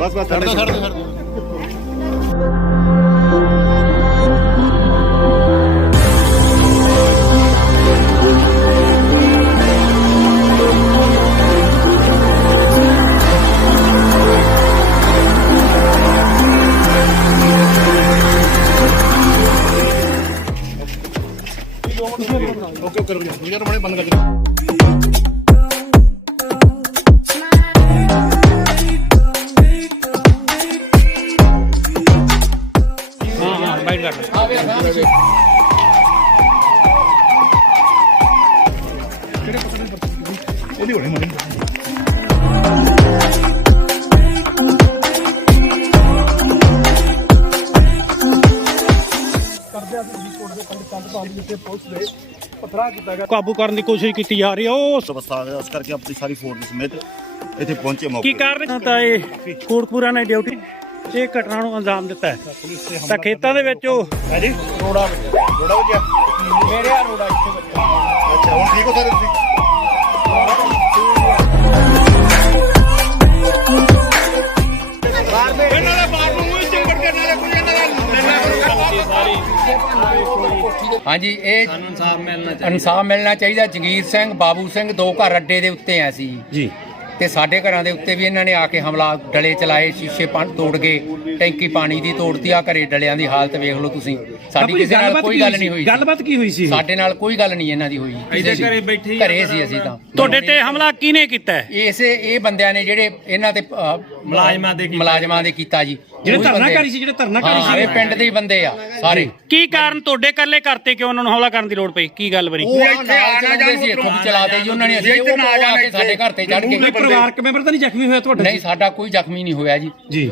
ਬਸ ਬਸ ਛੱਡ ਦਿਓ ਛੱਡ ਦਿਓ ਛੱਡ ਦਿਓ ਓਕੇ ਕਰੋ ਜੀ। ਵੀਡੀਓ ਬਣੇ ਬੰਦ ਕਰ ਦਿਓ ਹਾਂ ਹਾਂ ਬਾਈਟ ਕਰ ਉਹਦੀ ਹੋਣੀ ਕਾਬੂ ਕਰਨ ਦੀ ਕੋਸ਼ਿਸ਼ ਕੀਤੀ ਜਾ ਰਹੀ ਹੈ। ਉਹ ਅਵਸਥਾ ਹੈ ਇਸ ਕਰਕੇ ਆਪਣੀ ਸਾਰੀ ਫੋਰਸ ਸਮੇਤ ਇੱਥੇ ਪਹੁੰਚੇ ਮੌਕੇ ਕੀ ਕਾਰਨ ਤਾਂ ਇਹ ਕੋਟਪੂਰਾ ਨੇ ਡਿਊਟੀ ਇਹ ਘਟਨਾ ਨੂੰ ਅੰਜਾਮ ਦਿੱਤਾ ਹੈ। ਤਾਂ ਖੇਤਾਂ ਦੇ ਵਿੱਚ ਉਹ ਹੈ ਜੀ? ਰੋੜਾ ਰੋੜਾ ਵਜਿਆ? ਮੇਰੇ ਆ ਰੋੜਾ ਇੱਥੇ ਅੱਛਾ ਹੁਣ ਠੀਕ ਹੋ ਸਾਰੇ ਤੁਸੀਂ? ਇਹਨਾਂ ਦਾ ਬਾਥਰੂਮ ਵਿੱਚ ਚਿੰਬੜ ਕੇ ਨਾਲੇ ਕੋਈ ਇਹਨਾਂ ਦਾ ਹਾਂਜੀ ਇਹ ਇਨਸਾਫ ਮਿਲਣਾ ਚਾਹੀਦਾ। ਜਗੀਰ ਸਿੰਘ ਬਾਬੂ ਸਿੰਘ ਦੋ ਘਰ ਅੱਡੇ ਦੇ ਉੱਤੇ ਆ ਸੀ ਜੀ। ਤੇ ਸਾਡੇ ਘਰਾਂ ਦੇ ਉੱਤੇ ਵੀ ਇਹਨਾਂ ਨੇ ਆ ਕੇ ਹਮਲਾ ਡਲੇ ਚਲਾਏ ਸ਼ੀਸ਼ੇ ਪਣ ਤੋੜ ਗਏ ਟੈਂਕੀ ਪਾਣੀ ਦੀ ਤੋੜਤੀ ਆ ਘਰੇ ਡਲਿਆਂ ਦੀ ਹਾਲਤ ਵੇਖ ਲਓ ਤੁਸੀਂ। ਸਾਡੀ ਕਿਸੇ ਨਾਲ ਕੋਈ ਗੱਲ ਨਹੀਂ ਹੋਈ ਗੱਲਬਾਤ ਕੀ ਹੋਈ ਸੀ? ਸਾਡੇ ਨਾਲ ਕੋਈ ਗੱਲ ਨਹੀਂ ਇਹਨਾਂ ਦੀ ਹੋਈ। ਸੀ- ਘਰੇ ਬੈਠੇ ਘਰੇ ਸੀ ਅਸੀਂ ਤਾਂ। ਤੁਹਾਡੇ ਤੇ ਹਮਲਾ ਕਿਹਨੇ ਕੀਤਾ? ਇਸੇ ਇਹ ਬੰਦਿਆਂ ਨੇ ਜਿਹੜੇ ਇਹਨਾਂ ਤੇ ਮੁਲਾਜ਼ਮਾਂ ਦੇ ਕੀਤਾ। ਮੁਲਾਜ਼ਮਾਂ ਦੇ ਕੀਤਾ ਜੀ। ਜਿਹੜੇ ਧਰਨਾਕਾਰੀ ਸੀ ਜਿਹੜੇ ਧਰਨਾਕਾਰੀ ਸੀ। ਇਹ ਪਿੰਡ ਦੇ ਹੀ ਬੰਦੇ ਆ ਸਾਰੇ। ਕੀ ਕਾਰਨ ਤੁਹਾਡੇ ਕੱਲੇ ਕਰਤੇ ਕਿ ਉਹਨਾਂ ਨੂੰ ਹਮਲਾ ਕਰਨ ਦੀ ਲੋੜ ਪਈ? ਕੀ ਗੱਲ ਬਣੀ? ਉਹ ਇੱਥੇ ਆ ਨਾ ਜਾਣ ਸੀ ਇੱਥੋਂ ਵੀ ਚਲਾਤੇ ਜੀ ਉਹਨਾਂ ਨੇ ਅਸੀਂ ਉਹ ਆ ਕੇ ਸਾਡੇ ਘਰ ਤੇ ਚੜ ਗਏ ਪਰਿਵਾਰਕ ਮੈਂਬਰ ਤਾਂ ਨਹੀਂ ਜ਼ਖਮੀ ਹੋਇਆ ਤੁਹਾਡੇ ਨਹੀਂ ਸਾਡਾ ਕੋਈ ਜ਼ਖਮੀ ਨਹੀਂ ਹੋਇਆ ਜੀ।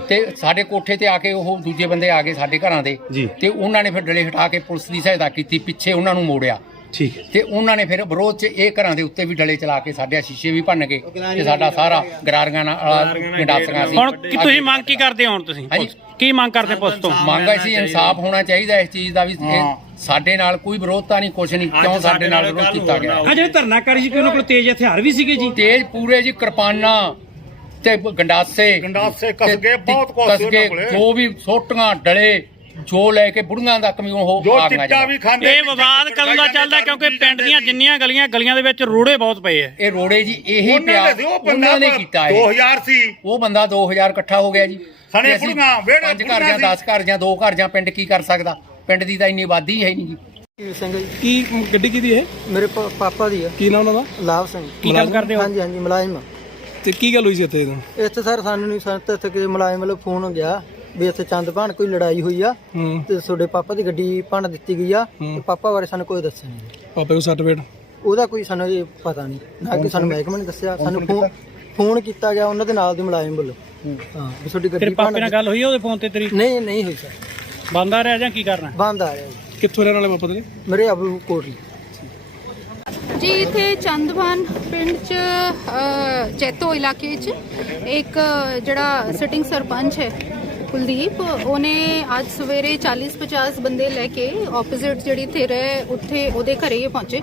ਤੇ ਸਾਡੇ ਕੋਠੇ ਤੇ ਆ ਕੇ ਉਹ ਦੂਜੇ ਬੰਦੇ ਆ ਗਏ ਸਾਡੇ ਘਰਾਂ ਦੇ। ਤੇ ਉਹਨਾਂ ਨੇ ਫਿਰ ਡਲੇ ਹਟਾ ਕੇ ਪੁਲਿਸ ਦੀ ਸਹਾਇਤਾ ਕੀਤੀ ਪਿੱਛੇ ਉਹਨਾਂ ਨੂੰ ਮੋੜਿਆ। ਠੀਕ ਹੈ। ਤੇ ਉਹਨਾਂ ਨੇ ਫਿਰ ਵਿਰੋਧ 'ਚ ਇਹ ਘਰਾਂ ਦੇ ਉੱਤੇ ਵੀ ਡਲੇ ਚਲਾ ਕੇ ਸਾਡੇ ਸ਼ੀਸ਼ੇ ਵੀ ਭੰਨ ਗਏ ਤੇ ਸਾਡਾ ਸਾਰਾ ਗਰਾਰੀਆਂ ਨਾਲ ਗੰਡਾਸੀਆਂ ਸੀ। ਹੁਣ ਕੀ ਤੁਸੀਂ ਮੰਗ ਕੀ ਕਰਦੇ ਹੋ ਹੁਣ ਤੁਸੀਂ। ਕੀ ਮੰਗ ਕਰਦੇ ਪੁਲਿਸ ਤੋਂ? ਮੰਗ ਹੈ ਸੀ ਇਨਸਾਫ ਹੋਣਾ ਚਾਹੀਦਾ ਇਸ ਚੀਜ਼ ਦਾ ਵੀ। ਸਾਡੇ ਨਾਲ ਕੋਈ ਵਿਰੋਧਤਾ ਨਹੀਂ ਕੁਛ ਨਹੀਂ। ਕਿਉਂ ਸਾਡੇ ਨਾਲ ਵਿਰੋਧ ਕੀਤਾ ਗਿਆ? ਆ ਜਿਹੜੇ ਧਰਨਾਕਾਰੀ ਸੀ ਕਿ ਉਹਨਾਂ ਕੋਲ ਤੇਜ਼ ਹਥਿਆਰ ਵੀ ਸੀਗੇ ਜੀ। ਤੇਜ ਪੂਰੇ ਜੀ ਕਿਰਪਾਨਾਂ ਤੇ ਗੰਡਾਸੇ। ਗੰਡਾਸੇ, ਕਸਗੇ, ਬਹੁਤ ਕਸਗੇ, ਉਹਨਾਂ ਕੋਲੇ। ਜੋ ਵੀ ਸੋਟੀਆਂ ਡਲੇ ਜੋ ਲੈ ਕੇ ਬੁੜੀਆਂ ਤੱਕ ਵੀ ਉਹ ਜੋ ਆ ਗਈਆਂ ਚਿੱਟਾ ਜੀ। ਵੀ ਖਾਂਦੇ ਇਹ ਵਿਵਾਦ ਕਦੋਂ ਦਾ ਚੱਲਦਾ ਕਿਉਂਕਿ ਪਿੰਡ ਦੀਆਂ ਜਿੰਨੀਆਂ ਗਲੀਆਂ ਗਲੀਆਂ ਦੇ ਵਿੱਚ ਰੋੜੇ ਬਹੁਤ ਪਏ ਆ। ਇਹ ਰੋੜੇ ਜੀ ਇਹੀ ਉਹਨਾਂ ਪਿਆ ਨੇ ਸੀ, ਉਹ ਬੰਦਾ ਉਹਨਾਂ ਨੇ ਕੀਤਾ ਇਹ। 2000 ਸੀ। ਉਹ ਬੰਦਾ 2000 ਇਕੱਠਾ ਹੋ ਗਿਆ ਜੀ। ਸਣੇ ਤੇ ਅਸੀਂ ਬੁੜੀਆਂ, ਵਿਹੜੇ ਪੰਜ ਘਰ ਬੁੜੀਆਂ ਜਾਂ ਸੀ। 10 ਘਰ ਜਾਂ 2 ਘਰ ਜਾਂ ਪਿੰਡ ਕੀ ਕਰ ਸਕਦਾ? ਪਿੰਡ ਦੀ ਤਾਂ ਇੰਨੀ ਆਬਾਦੀ ਹੈ ਨਹੀਂ ਜੀ। ਸਿੰਘ ਜੀ? ਕੀ ਗੱਡੀ ਕਿਹਦੀ ਹੈ? ਮੇਰੇ ਪਾ- ਪਾਪਾ ਦੀ ਆ ਕੀ ਨਾਮ ਉਹਨਾਂ ਲਾਭ ਸਿੰਘ। ਕੀ ਕੰਮ ਕਰਦੇ ਹੋ? ਹਾਂਜੀ ਹਾਂਜੀ ਮੁਲਾਜ਼ਮ। ਆ। ਤੇ ਕੀ ਗੱਲ ਹੋਈ ਸੀ ਇੱਥੇ ਇਹਦਾ ਇੱਥੇ ਸਰ ਸਾਨੂੰ ਨਹੀਂ ਸੰਤ ਇੱਥੇ ਕਿ ਮੁਲਾਜ਼ਮ ਵੱਲੋਂ ਫੋਨ ਗਿਆ ਵੀ ਇੱਥੇ ਚੰਦ ਭਾਣ ਕੋਈ ਲੜਾਈ ਹੋਈ ਆ ਹੂੰ। ਤੇ ਤੁਹਾਡੇ ਪਾਪਾ ਦੀ ਗੱਡੀ ਭੰਨ ਦਿੱਤੀ ਗਈ ਆ। ਤੇ ਪਾਪਾ ਬਾਰੇ ਸਾਨੂੰ ਕੋਈ ਦੱਸਿਆ ਨਹੀਂ। ਪਾਪੇ ਕੋ ਸਰਟੀਫਿਕੇਟ ਉਹਦਾ ਕੋਈ ਸਾਨੂੰ ਇਹ ਪਤਾ ਨਹੀਂ। ਨਾ ਕਿ ਸਾਨੂੰ ਮਹਿਕਮੇ ਨੇ ਦੱਸਿਆ। ਸਾਨੂੰ ਫੋਨ ਫੋਨ ਕੀਤਾ ਗਿਆ ਉਹਨਾਂ ਦੇ ਨਾਲ ਦੇ ਮੁਲਾਜ਼ਮ ਵੱਲੋਂ। ਹਾਂ। ਵੀ ਤੁਹਾਡੀ ਗੱਡੀ ਪਾਪੇ ਭੰਨ ਨਾਲ ਗੱਲ ਹੋਈ ਆ ਉਹਦੇ ਫੋਨ ਤੇ ਤੇਰੀ? ਨਹੀਂ ਨਹੀਂ ਹੋਈ ਸਰ। ਬੰਦਾ ਰਿਹਾ ਜਾਂ ਕੀ ਕਰਨਾ? ਬੰਦ ਆ ਰਿਹਾ ਜੀ। ਕਿੱਥੋਂ ਰਹਿਣ ਵਾਲੇ ਪਾਪਾ ਦੇ ਮੇਰੇ ਅਬੂ ਕੋਟਲੀ। ਜੀ ਇੱਥੇ ਚੰਦਵਾਨ ਪਿੰਡ ਚ ਅ, ਜੈਤੋ ਇਲਾਕੇ ਚ ਇੱਕ ਜਿਹੜਾ ਸਿਟਿੰਗ ਸਰਪੰਚ ਹੈ ਕੁਲਦੀਪ, ਉਹਨੇ ਅੱਜ ਸਵੇਰੇ 40-50 ਬੰਦੇ ਲੈ ਕੇ ਆਪੋਜ਼ਿਟ ਜਿਹੜੀ ਧਿਰ ਹੈ ਉੱਥੇ ਉਹਦੇ ਘਰੇ ਹੀ ਪਹੁੰਚੇ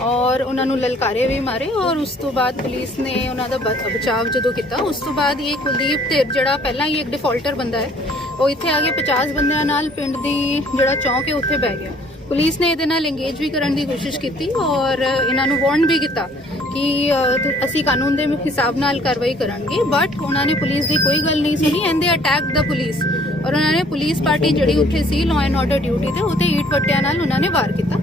ਔਰ ਉਹਨਾਂ ਨੂੰ ਲਲਕਾਰੇ ਵੀ ਮਾਰੇ ਔਰ ਉਸ ਤੋਂ ਬਾਅਦ ਪੁਲਿਸ ਨੇ ਉਹਨਾਂ ਦਾ ਬ- ਬਚਾਵ ਜਦੋਂ ਕੀਤਾ, ਉਸ ਤੋਂ ਬਾਅਦ ਇਹ ਕੁਲਦੀਪ ਧਿਰ ਜਿਹੜਾ ਪਹਿਲਾਂ ਹੀ ਇੱਕ ਡਿਫਾਲਟਰ ਬੰਦਾ ਹੈ, ਉਹ ਇੱਥੇ ਆ ਕੇ 50 ਬੰਦਿਆਂ ਨਾਲ ਪਿੰਡ ਦੀ ਜਿਹੜਾ ਚੌਂਕ ਹੈ ਉੱਥੇ ਬਹਿ ਗਿਆ। ਪੁਲਿਸ ਨੇ ਇਹਦੇ ਨਾਲ ਇੰਗੇਜ ਵੀ ਕਰਨ ਦੀ ਕੋਸ਼ਿਸ਼ ਕੀਤੀ ਔਰ ਇਹਨਾਂ ਨੂੰ ਵਾਰਨ ਵੀ ਕੀਤਾ ਕਿ ਅਸੀਂ ਕਾਨੂੰਨ ਦੇ ਹਿਸਾਬ ਨਾਲ ਕਾਰਵਾਈ ਕਰਾਂਗੇ ਬਟ ਉਹਨਾਂ ਨੇ ਪੁਲਿਸ ਦੀ ਕੋਈ ਗੱਲ ਨਹੀਂ ਸੁਣੀ ਐਂਡ ਦੇ ਅਟੈਕ ਦਾ ਪੁਲਿਸ ਔਰ ਉਹਨਾਂ ਨੇ ਪੁਲਿਸ ਪਾਰਟੀ ਜਿਹੜੀ ਉੱਥੇ ਸੀ ਲਾਅ ਐਂਡ ਆਰਡਰ ਡਿਊਟੀ ਤੇ ਉਹਤੇ ਈਟ ਪੱਟਿਆਂ ਨਾਲ ਉਹਨਾਂ ਨੇ ਵਾਰ ਕੀਤਾ।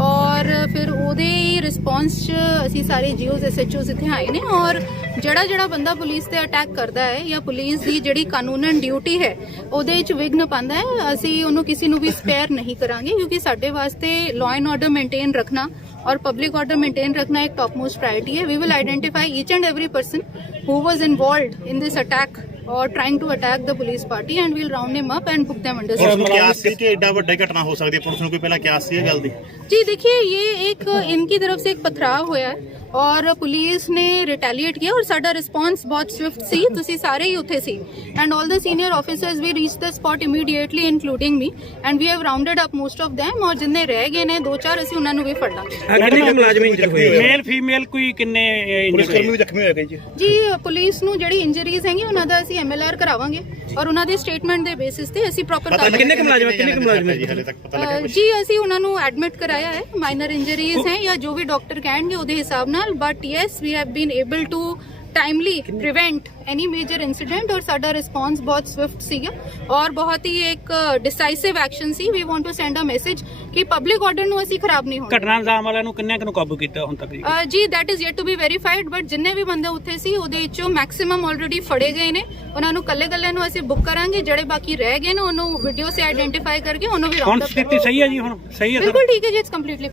ਔਰ ਫਿਰ ਉਹਦੇ ਰਿਸਪੌਂਸ 'ਚ ਅਸੀਂ ਸਾਰੇ ਜੀਓਜ਼ ਐਸਐਚਓਜ਼ ਇੱਥੇ ਆਏ ਨੇ ਔਰ ਜਿਹੜਾ ਜਿਹੜਾ ਬੰਦਾ ਪੁਲਿਸ ਤੇ ਅਟੈਕ ਕਰਦਾ ਹੈ ਜਾਂ ਪੁਲਿਸ ਦੀ ਜਿਹੜੀ ਕਾਨੂੰਨਨ ਡਿਊਟੀ ਹੈ, ਉਹਦੇ ਵਿੱਚ ਵਿਘਨ ਪਾਉਂਦਾ ਹੈ। ਅਸੀਂ ਉਹਨੂੰ ਕਿਸੇ ਨੂੰ ਵੀ ਸਪੇਅਰ ਨਹੀਂ ਕਰਾਂਗੇ, ਕਿਉਂਕਿ ਸਾਡੇ ਵਾਸਤੇ ਲਾਅ ਐਂਡ ਆਰਡਰ ਮੇਨਟੇਨ ਰੱਖਣਾ और पब्लिक ऑर्डर मेंटेन रखना एक टॉप मोस्ट प्रायोरिटी है we will identify each and every person who was involved in this attack ਔਰ trying to attack the police party and we'll round him up and book them under suspension ਕਿਆਸ ਸੀ ਕਿ ਐਡਾ ਵੱਡਾ ਘਟਨਾ ਹੋ ਸਕਦੀ ਹੈ ਪੁਲਿਸ ਨੂੰ ਕੋਈ ਪਹਿਲਾਂ ਕਿਆਸ ਸੀ ਇਹ ਗੱਲ ਦੀ ਜੀ ਦੇਖिए ये एक इनकी तरफ से एक पथराव हुआ है ਔਰ ਪੁਲਿਸ ਨੇ ਰਿਟੈਲੀਏਟ ਕੀਤਾ ਔਰ ਸਾਡਾ ਰਿਸਪਾਂਸ ਬਹੁਤ ਸਵਿਫਟ ਸੀ। ਤੁਸੀਂ ਸਾਰੇ ਹੀ ਉੱਥੇ ਸੀ। And all the senior officers we reach the spot immediately including me and we have rounded up most of them ਔਰ ਜਿੰਨੇ ਰਹਿ ਗਏ ਨੇ ਦੋ ਚਾਰ ਅਸੀਂ ਉਹਨਾਂ ਨੂੰ ਵੀ ਫੜ ਲਾਂਗੇ ਕਿੰਨੇ ਕੁ ਮੁਲਾਜ਼ਮ ਇੰਜਰ ਹੋਏ ਮੇਲ ਫੀਮੇਲ ਕੋਈ ਕਿੰਨੇ ਪੁਲਿਸ ਇੰਜਰਡ ਕਰਮੀ ਵੀ ਜ਼ਖਮੀ ਹੋਏ ਗਏ ਜੀ। ਜੀ ਪੁਲਿਸ ਨੂੰ ਜਿਹੜੀ ਇੰਜਰੀਜ਼ ਹੈਗੀ ਉਹਨਾਂ ਦਾ ਅਸੀਂ ਐਮਐਲਆਰ ਕਰਾਵਾਂਗੇ। ਔਰ ਉਹਨਾਂ ਦੇ ਸਟੇਟਮੈਂਟ ਦੇ ਬੇਸਿਸ ਤੇ ਅਸੀਂ ਪ੍ਰੋਪਰ ਪਤਾ ਕਿੰਨੇ ਕੁ ਮੁਲਾਜ਼ਮ ਹੈ? ਕਿੰਨੇ ਕੁ ਮੁਲਾਜ਼ਮ ਹੈ? ਜੀ? ਹਲੇ ਤੱਕ ਪਤਾ ਲੱਗਿਆ ਜੀ ਅਸੀਂ ਉਹਨਾਂ ਨੂੰ ਐਡਮਿਟ ਕਰਾਇਆ ਹੈ। ਮਾਈਨਰ ਇੰਜਰੀਜ਼ ਹੈ ਜਾਂ ਜੋ ਵੀ ਡਾਕਟਰ ਕਹਿਣਗੇ ਉਹਦੇ ਹਿਸਾਬ ਨਾਲ but yes we have been able to timely prevent any major incident ਔਰ ਸਾਡਾ ਰਿਸਪਾਂਸ ਬਹੁਤ ਸਵਿਫਟ ਸੀਗਾ ਔਰ ਬਹੁਤ ਹੀ ਇੱਕ decisive action C we want to send a message ਕਿ ਪਬਲਿਕ ਆਰਡਰ ਨੂੰ ਅਸੀਂ ਖਰਾਬ ਨਹੀਂ ਹੋਣ ਘਟਨਾ ਅੰਜਾਮ ਵਾਲਿਆਂ ਨੂੰ ਕਿੰਨੇ ਕੁ ਨੂੰ ਕਾਬੂ ਕੀਤਾ ਹੁਣ ਤੱਕ ਜੀ? ਜੀ that is yet to be verified but ਜਿੰਨੇ ਵੀ ਬੰਦੇ ਉੱਥੇ ਸੀ ਉਹਦੇ ਵਿੱਚੋਂ ਮੈਕਸਿਮਮ ਆਲਰੇਡੀ ਫੜੇ ਗਏ ਨੇ। ਉਹਨਾਂ ਨੂੰ ਕੱਲੇ ਕੱਲੇ ਨੂੰ ਅਸੀਂ ਬੁੱਕ ਕਰਾਂਗੇ। ਜਿਹੜੇ ਬਾਕੀ ਰਹਿ ਗਏ ਨੇ ਉਹਨੂੰ ਵੀਡੀਓ ਸੇ ਆਈਡੈਂਟੀਫਾਈ ਕਰਕੇ ਉਹਨੂੰ ਵੀ ਹੁਣ ਰਾਉਂਡ ਅਪ ਸਥਿਤੀ ਸਹੀ ਹੈ ਜੀ ਹੁਣ? ਸਹੀ ਹੈ ਬਿਲਕੁਲ ਠੀਕ ਹੈ ਜੀ ਇਟਸ ਕੰਪਲੀਟਲੀ